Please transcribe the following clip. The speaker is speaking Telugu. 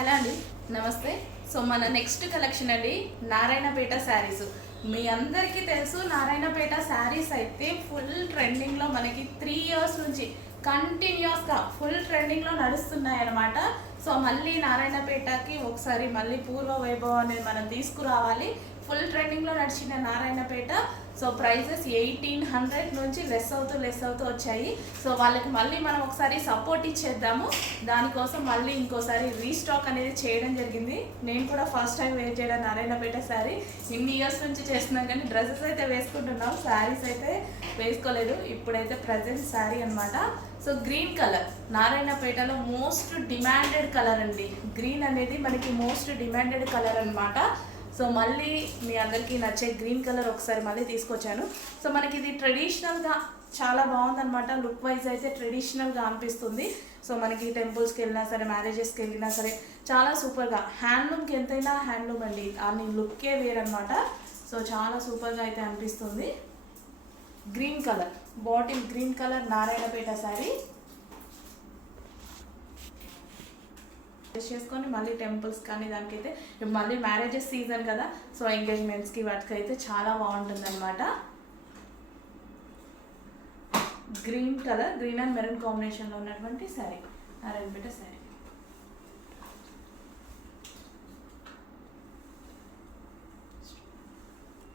హలో అండి, నమస్తే. సో మన నెక్స్ట్ కలెక్షన్ అండి నారాయణపేట శారీస్. మీ అందరికీ తెలుసు నారాయణపేట శారీస్ అయితే ఫుల్ ట్రెండింగ్లో మనకి 3 years నుంచి కంటిన్యూస్గా ఫుల్ ట్రెండింగ్లో నడుస్తున్నాయి అన్నమాట. సో మళ్ళీ నారాయణపేటకి ఒకసారి మళ్ళీ పూర్వ వైభవం అనేది మనం తీసుకురావాలి. ఫుల్ ట్రెండింగ్లో నడిచిన నారాయణపేట. సో ప్రైజెస్ 1800 నుంచి లెస్ అవుతూ వచ్చాయి. సో వాళ్ళకి మళ్ళీ మనం ఒకసారి సపోర్ట్ ఇచ్చేద్దాము. దానికోసం మళ్ళీ ఇంకోసారి రీస్టాక్ అనేది చేయడం జరిగింది. నేను కూడా ఫస్ట్ టైం వేర్ చేయడం నారాయణపేట శారీ. ఇన్ని ఇయర్స్ నుంచి చేస్తున్నాం కానీ డ్రెస్సెస్ అయితే వేసుకుంటున్నాం, శారీస్ అయితే వేసుకోలేదు. ఇప్పుడైతే ప్రజెంట్ శారీ అనమాట. సో గ్రీన్ కలర్ నారాయణపేటలో మోస్ట్ డిమాండెడ్ కలర్ అండి. గ్రీన్ అనేది మనకి మోస్ట్ డిమాండెడ్ కలర్ అనమాట. సో మళ్ళీ మీ అందరికీ నచ్చే గ్రీన్ కలర్ ఒకసారి మళ్ళీ తీసుకొచ్చాను. సో మనకి ఇది ట్రెడిషనల్గా చాలా బాగుందనమాట. లుక్ వైజ్ అయితే ట్రెడిషనల్గా అనిపిస్తుంది. సో మనకి టెంపుల్స్కి వెళ్ళినా సరే, మ్యారేజెస్కి వెళ్ళినా సరే చాలా సూపర్గా, హ్యాండ్లూమ్కి ఎంతైనా హ్యాండ్లూమ్ అండి, దాని లుక్కే వేరనమాట. సో చాలా సూపర్గా అయితే అనిపిస్తుంది. Green colour bottle green colour Narayanpet sari చేసుకొని మళ్ళీ టెంపుల్స్ కానీ దానికైతే మళ్ళీ మ్యారేజెస్ సీజన్ కదా, సో ఎంగేజ్మెంట్స్కి వాటికి అయితే చాలా బాగుంటుంది అనమాట. Green colour, green and maroon కాంబినేషన్లో ఉన్నటువంటి శారీ నారాయణపేట శారీ.